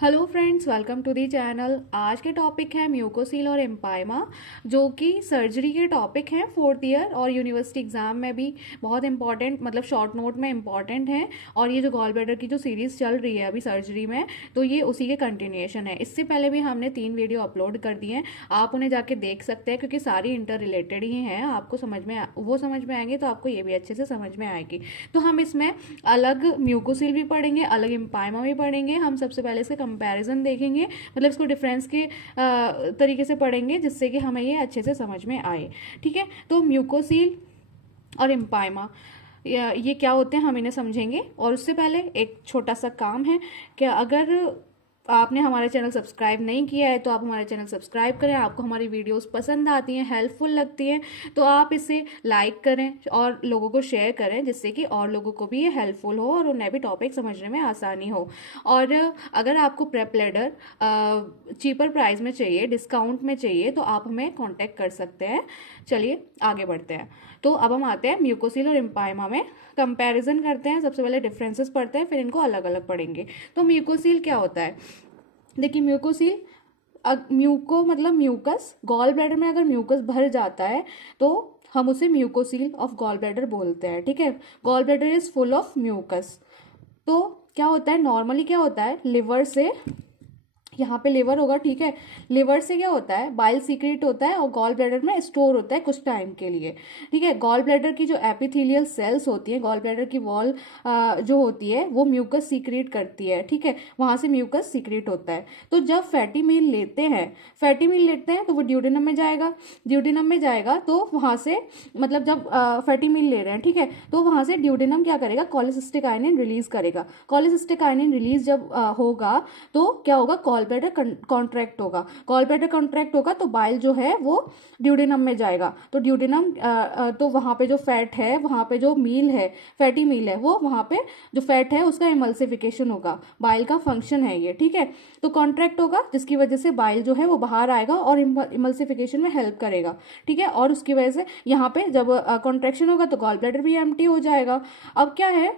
Hello friends, welcome to the channel. आज के topic है म्यूकोसील और एम्पाइमा, जो कि सर्जरी के टॉपिक हैं फोर्थ ईयर और यूनिवर्सिटी एग्जाम में भी बहुत इंपॉर्टेंट, मतलब शॉर्ट नोट में इंपॉर्टेंट है। और ये जो गॉल ब्लैडर की जो सीरीज़ चल रही है अभी सर्जरी में, तो ये उसी के कंटिन्यूएशन है। इससे पहले भी हमने 3 वीडियो अपलोड कर दिए हैं, आप उन्हें जाके देख सकते हैं क्योंकि सारी इंटर रिलेटेड ही हैं। आपको समझ में वो समझ में आएंगे तो आपको ये भी अच्छे से समझ में आएगी। तो हम इसमें अलग म्यूकोसील भी पढ़ेंगे, अलग एम्पाइमा भी पढ़ेंगे। हम सबसे पहले इसके कंपैरिजन देखेंगे, मतलब इसको डिफरेंस के तरीके से पढ़ेंगे जिससे कि हमें ये अच्छे से समझ में आए। ठीक है, तो म्यूकोसील और एम्पाइमा ये क्या होते हैं हम इन्हें समझेंगे। और उससे पहले एक छोटा सा काम है कि अगर आपने हमारा चैनल सब्सक्राइब नहीं किया है तो आप हमारा चैनल सब्सक्राइब करें। आपको हमारी वीडियोस पसंद आती हैं, हेल्पफुल लगती हैं, तो आप इसे लाइक करें और लोगों को शेयर करें जिससे कि और लोगों को भी ये हेल्पफुल हो और उन्हें भी टॉपिक समझने में आसानी हो। और अगर आपको प्रेप लैडर चीपर प्राइस में चाहिए, डिस्काउंट में चाहिए, तो आप हमें कॉन्टैक्ट कर सकते हैं। चलिए आगे बढ़ते हैं। तो अब हम आते हैं म्यूकोसील और एम्पाइमा में, कंपैरिजन करते हैं। सबसे पहले डिफरेंसेस पढ़ते हैं, फिर इनको अलग अलग पढ़ेंगे। तो म्यूकोसील क्या होता है? देखिए, म्यूकोसील, म्यूको मतलब म्यूकस। गॉल ब्लैडर में अगर म्यूकस भर जाता है तो हम उसे म्यूकोसील ऑफ गॉल ब्लैडर बोलते हैं। ठीक है, gall bladder is full of mucus. तो क्या होता है, नॉर्मली क्या होता है, लिवर से, यहाँ पे लिवर होगा, ठीक है, लिवर से क्या होता है, बाइल सीक्रेट होता है और गॉल ब्लैडर में स्टोर होता है कुछ टाइम के लिए। ठीक है, गॉल ब्लैडर की जो एपिथेलियल सेल्स होती हैं, गॉल ब्लैडर की वॉल जो होती है वो म्यूकस सीक्रेट करती है। ठीक है, वहां से म्यूकस सीक्रेट होता है। तो जब फैटी मील लेते हैं, तो वो ड्यूडेनम में जाएगा। ड्यूडेनम में जाएगा तो वहां से, मतलब जब फैटी मील ले रहे हैं, ठीक है, तो वहां से ड्यूडेनम क्या करेगा, कॉलिसिस्टिक आयनिन रिलीज करेगा। कॉलिसिस्टिक आयनिन रिलीज जब होगा तो क्या होगा, गॉल ब्लैडर कॉन्ट्रैक्ट होगा। गॉल ब्लैडर कॉन्ट्रैक्ट होगा तो बाइल जो है वो ड्यूडेनम में जाएगा। तो ड्यूडेनम, तो वहां पे जो फैट है, वहां पे जो मील है, फैटी मील है, वो वहां पे जो फैट है उसका इमल्सिफिकेशन होगा। बाइल का फंक्शन है ये। ठीक है, तो कॉन्ट्रैक्ट होगा जिसकी वजह से बाइल जो है वो बाहर आएगा और इमल्सिफिकेशन में हेल्प करेगा। ठीक है, और उसकी वजह से यहाँ पे जब कॉन्ट्रैक्शन होगा तो गॉल ब्लैडर भी एम्प्टी हो जाएगा। अब क्या है,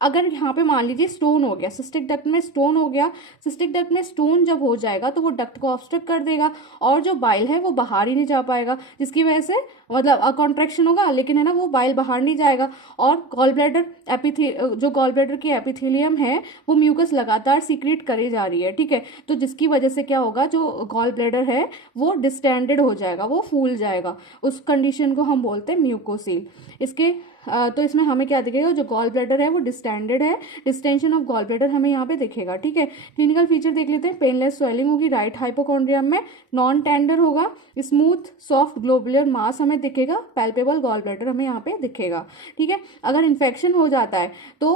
अगर यहाँ पे मान लीजिए स्टोन हो गया, सिस्टिक डक्ट में स्टोन हो गया, सिस्टिक डक्ट में स्टोन जब हो जाएगा तो वो डक्ट को ऑब्स्ट्रक्ट कर देगा और जो बाइल है वो बाहर ही नहीं जा पाएगा, जिसकी वजह से मतलब कॉन्ट्रैक्शन होगा लेकिन है ना, वो बाइल बाहर नहीं जाएगा। और गॉल ब्लैडर जो गॉल ब्लैडर की एपिथेलियम है वो म्यूकस लगातार सीक्रेट करे जा रही है। ठीक है, तो जिसकी वजह से क्या होगा, जो गॉल ब्लैडर है वो डिस्टेंडेड हो जाएगा, वो फूल जाएगा। उस कंडीशन को हम बोलते हैं म्यूकोसील। इसके तो इसमें हमें क्या दिखेगा, जो गॉल ब्लैडर है वो डिस्टेंडेड है, डिस्टेंशन ऑफ गॉल ब्लैडर हमें यहाँ पे दिखेगा। ठीक है, क्लिनिकल फीचर देख लेते हैं। पेनलेस स्वेलिंग होगी राइट हाइपोकॉन्ड्रियम में, नॉन टेंडर होगा, स्मूथ सॉफ्ट ग्लोबुलर मास हमें दिखेगा, पैल्पेबल गॉल ब्लैडर हमें यहाँ पे दिखेगा। ठीक है, अगर इन्फेक्शन हो जाता है तो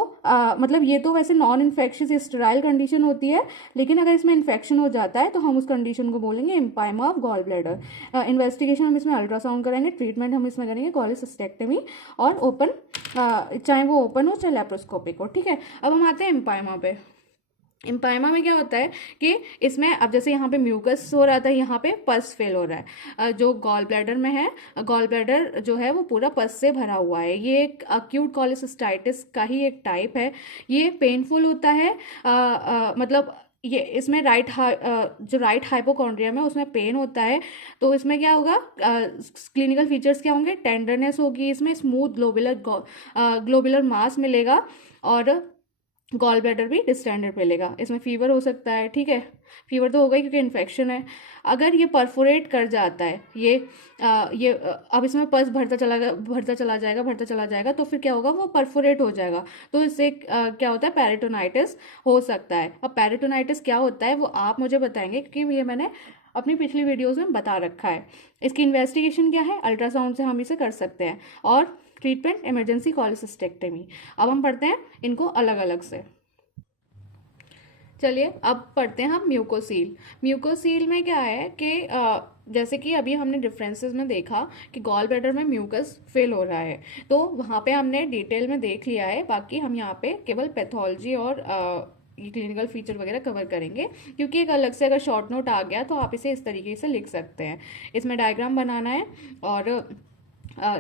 मतलब ये तो वैसे नॉन इन्फेक्शियस स्टेराइल कंडीशन होती है, लेकिन अगर इसमें इन्फेक्शन हो जाता है तो हम उस कंडीशन को बोलेंगे empyema of gall bladder. Investigation हम इसमें अल्ट्रासाउंड करेंगे, ट्रीटमेंट हम इसमें करेंगे कॉलिसिस्टेक्टमी और ओपन, चाहे वो ओपन हो चाहे लेप्रोस्कोपिक हो। ठीक है, अब हम आते हैं एम्पाइमा पे। एम्पाइमा में क्या होता है कि इसमें अब जैसे यहाँ पे म्यूकस हो रहा था, यहाँ पे पस फेल हो रहा है। जो गॉल ब्लैडर में है, गॉल ब्लैडर जो है वो पूरा पस से भरा हुआ है। ये एक अक्यूट कॉलिसिस्टाइटिस का ही एक टाइप है। ये पेनफुल होता है, मतलब ये इसमें जो राइट हाइपोकॉन्ड्रियम है उसमें पेन होता है। तो इसमें क्या होगा, क्लिनिकल फीचर्स क्या होंगे, टेंडरनेस होगी, इसमें स्मूथ ग्लोबुलर मास मिलेगा और गॉल ब्लैडर भी डिस्टेंडेड मिलेगा। इसमें फीवर हो सकता है। ठीक है, फीवर तो होगा ही क्योंकि इन्फेक्शन है। अगर ये परफोरेट कर जाता है, अब इसमें पस भरता चला जाएगा तो फिर क्या होगा, वो परफोरेट हो जाएगा। तो इससे क्या होता है, पेरिटोनाइटिस हो सकता है। अब पेरिटोनाइटिस क्या होता है वो आप मुझे बताएंगे क्योंकि ये मैंने अपनी पिछली वीडियोस में बता रखा है। इसकी इन्वेस्टिगेशन क्या है, अल्ट्रासाउंड से हम इसे कर सकते हैं। और ट्रीटमेंट इमरजेंसी कॉलिसिस्टेक्टमी। अब हम पढ़ते हैं इनको अलग अलग से। चलिए अब पढ़ते हैं हम म्यूकोसील। म्यूकोसील में क्या है कि जैसे कि अभी हमने डिफरेंसेस में देखा कि गॉल ब्लैडर में म्यूकस फेल हो रहा है, तो वहाँ पे हमने डिटेल में देख लिया है। बाकी हम यहाँ पे केवल पैथोलॉजी और ये क्लिनिकल फीचर वगैरह कवर करेंगे, क्योंकि एक अलग से अगर शॉर्ट नोट आ गया तो आप इसे इस तरीके से लिख सकते हैं। इसमें डायग्राम बनाना है और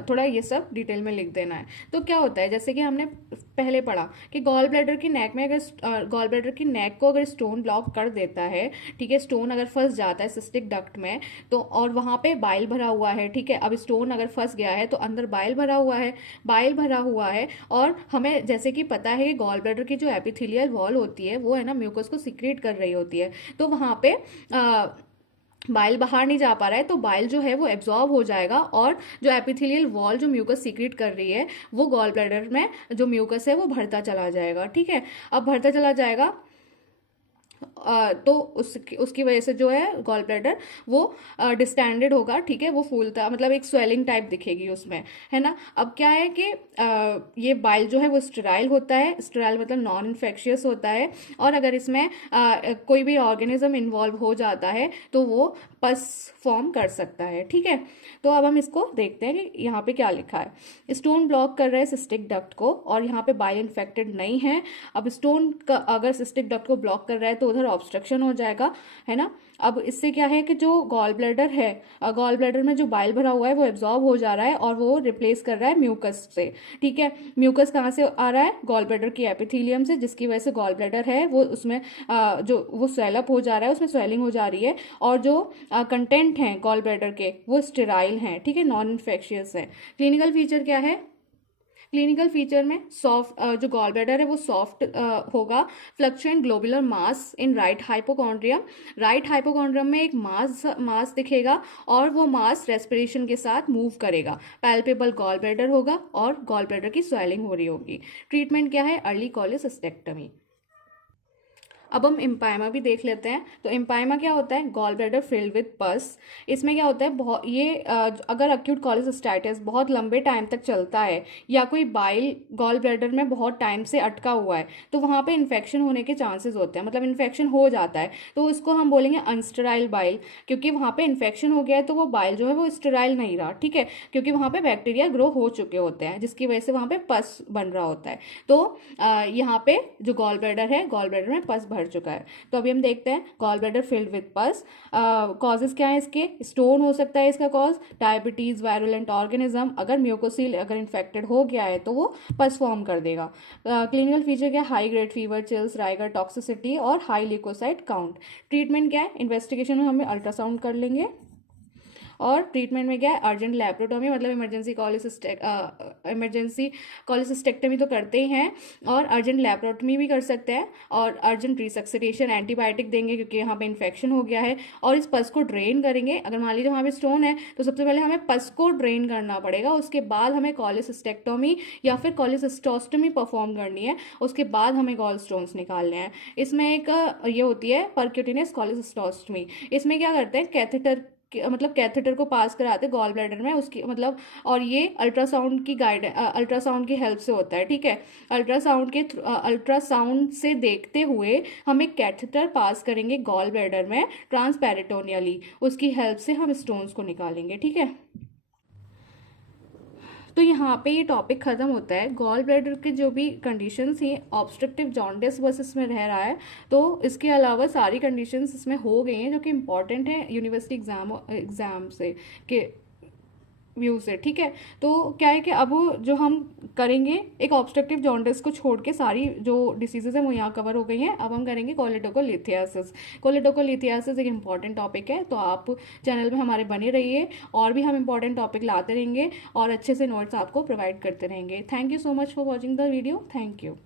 थोड़ा ये सब डिटेल में लिख देना है। तो क्या होता है, जैसे कि हमने पहले पढ़ा कि गॉल ब्लैडर की नेक में अगर गॉल ब्लैडर की नेक को अगर स्टोन ब्लॉक कर देता है, ठीक है, स्टोन अगर फंस जाता है सिस्टिक डक्ट में, तो और वहाँ पे बाइल भरा हुआ है, ठीक है, अब स्टोन अगर फंस गया है तो अंदर बाइल भरा हुआ है, बाइल भरा हुआ है, और हमें जैसे कि पता है कि गॉल ब्लैडर की जो एपिथेलियल वॉल होती है वो है ना म्यूकस को सिक्रेट कर रही होती है, तो वहाँ पे बाइल बाहर नहीं जा पा रहा है, तो बाइल जो है वो एब्जॉर्ब हो जाएगा, और जो एपिथेलियल वॉल जो म्यूकस सीक्रेट कर रही है वो गॉल ब्लैडर में जो म्यूकस है वो भरता चला जाएगा, ठीक है। अब भरता चला जाएगा तो उसकी वजह से जो है गॉल ब्लैडर वो डिस्टेंडेड होगा, ठीक है, वो फूलता मतलब एक स्वेलिंग टाइप दिखेगी उसमें, है ना। अब क्या है कि ये बाइल जो है वो स्टेराइल होता है, स्टेराइल मतलब नॉन इन्फेक्शियस होता है, और अगर इसमें कोई भी ऑर्गेनिज्म इन्वॉल्व हो जाता है तो वो पस फॉर्म कर सकता है, ठीक है। तो अब हम इसको देखते हैं कि यहाँ पे क्या लिखा है। स्टोन ब्लॉक कर रहा है सिस्टिक डक्ट को, और यहाँ पे बाइल इन्फेक्टेड नहीं है। अब स्टोन का अगर सिस्टिक डक्ट को ब्लॉक कर रहा है तो उधर ऑब्स्ट्रक्शन हो जाएगा, है ना। अब इससे क्या है कि जो गॉल ब्लैडर है, गॉल ब्लैडर में जो बाइल भरा हुआ है वो एब्जॉर्ब हो जा रहा है और वो रिप्लेस कर रहा है म्यूकस से, ठीक है। म्यूकस कहाँ से आ रहा है, गॉल ब्लैडर की एपिथेलियम से, जिसकी वजह से गॉल ब्लैडर है वो उसमें जो वो स्वेलअप हो जा रहा है, उसमें स्वेलिंग हो जा रही है, और जो कंटेंट हैं गॉल ब्लैडर के वो स्टेराइल हैं, ठीक है, नॉन इन्फेक्शियस है। क्लिनिकल फीचर क्या है, क्लिनिकल फीचर में सॉफ्ट जो गॉल ब्लैडर है वो सॉफ्ट होगा, fluctuant globular mass in right hypochondrium, right hypochondrium में एक मास दिखेगा, और वो मास रेस्पिरेशन के साथ मूव करेगा, पैल्पेबल गॉल ब्लैडर होगा, और गॉल ब्लैडर की स्वेलिंग हो रही होगी। ट्रीटमेंट क्या है, अर्ली कोलेसिस्टेक्टमी। अब हम इम्पायमा भी देख लेते हैं। तो इम्पायमा क्या होता है, गॉल ब्लैडर फिल्ड विद पस। इसमें क्या होता है, बहुत ये अगर अक्यूट कोलेसिस्टाइटिस बहुत लंबे टाइम तक चलता है, या कोई बाइल गॉल ब्लैडर में बहुत टाइम से अटका हुआ है, तो वहाँ पे इन्फेक्शन होने के चांसेस होते हैं, मतलब इन्फेक्शन हो जाता है, तो इसको हम बोलेंगे अनस्टेराइल बाइल, क्योंकि वहाँ पे इन्फेक्शन हो गया है तो वो बाइल जो है वो स्टेराइल नहीं रहा, ठीक है, क्योंकि वहाँ पे बैक्टीरिया ग्रो हो चुके होते हैं, जिसकी वजह से वहाँ पे पस बन रहा होता है। तो यहाँ पे जो गॉल ब्लैडर है, गॉल ब्लैडर में पस भर चुका है। तो अभी हम देखते हैं गॉल ब्लैडर फिल्ड विद पस। कॉजेस क्या है इसके, स्टोन हो सकता है इसका कॉज, डायबिटीज, वायरुलेंट ऑर्गेनिज्म, अगर म्यूकोसील अगर इन्फेक्टेड हो गया है तो वो पस फॉर्म कर देगा। क्लिनिकल फीचर क्या है, high grade fever, chills, rigor toxicity और हाई ल्यूकोसाइट काउंट। ट्रीटमेंट क्या है, इन्वेस्टिगेशन में हमें अल्ट्रासाउंड कर लेंगे, और ट्रीटमेंट में क्या है, अर्जेंट लैप्रोटोमी मतलब इमरजेंसी कॉलिसिस्टेक्टमी तो करते ही हैं, और अर्जेंट लैप्रोटमी भी कर सकते हैं, और अर्जेंट रिसक्सिटेशन, एंटीबायोटिक देंगे क्योंकि यहाँ पे इन्फेक्शन हो गया है, और इस पस को ड्रेन करेंगे। अगर मान लीजिए वहाँ पे स्टोन है तो सबसे पहले हमें पस को ड्रेन करना पड़ेगा, उसके बाद हमें कॉलिसिस्टेक्टोमी या फिर कॉलिसिस्टोस्टोमी परफॉर्म करनी है, उसके बाद हमें गॉल स्टोन्स निकालने हैं। इसमें एक ये होती है परक्यूटेनियस कॉलिसिस्टोस्टोमी। इसमें क्या करते हैं, कैथेटर मतलब कैथेटर को पास कराते गॉल ब्लैडर में, उसकी मतलब, और ये अल्ट्रासाउंड की हेल्प से होता है, ठीक है। अल्ट्रासाउंड से देखते हुए हम एक कैथेटर पास करेंगे गॉल ब्लैडर में ट्रांसपेरिटोनियली, उसकी हेल्प से हम स्टोन्स को निकालेंगे, ठीक है। तो यहाँ पे ये टॉपिक खत्म होता है। गॉल ब्लैडर की जो भी कंडीशंस थी, ऑब्स्ट्रक्टिव जॉन्डिस बस इसमें रह रहा है, तो इसके अलावा सारी कंडीशंस इसमें हो गई हैं जो कि इंपॉर्टेंट है यूनिवर्सिटी एग्जाम से के व्यू से, ठीक है। तो क्या है कि अब जो हम करेंगे, एक ऑब्स्ट्रक्टिव जॉन्डिस को छोड़ के सारी जो डिसीजेज हैं वो यहाँ कवर हो गई हैं। अब हम करेंगे कोलेडोकोलिथियासिस। कोलेडोकोलिथियासिस एक इंपॉर्टेंट टॉपिक है, तो आप चैनल में हमारे बने रहिए, और भी हम इंपॉर्टेंट टॉपिक लाते रहेंगे और अच्छे से नोट्स आपको प्रोवाइड करते रहेंगे। Thank you so much for watching the video. Thank you.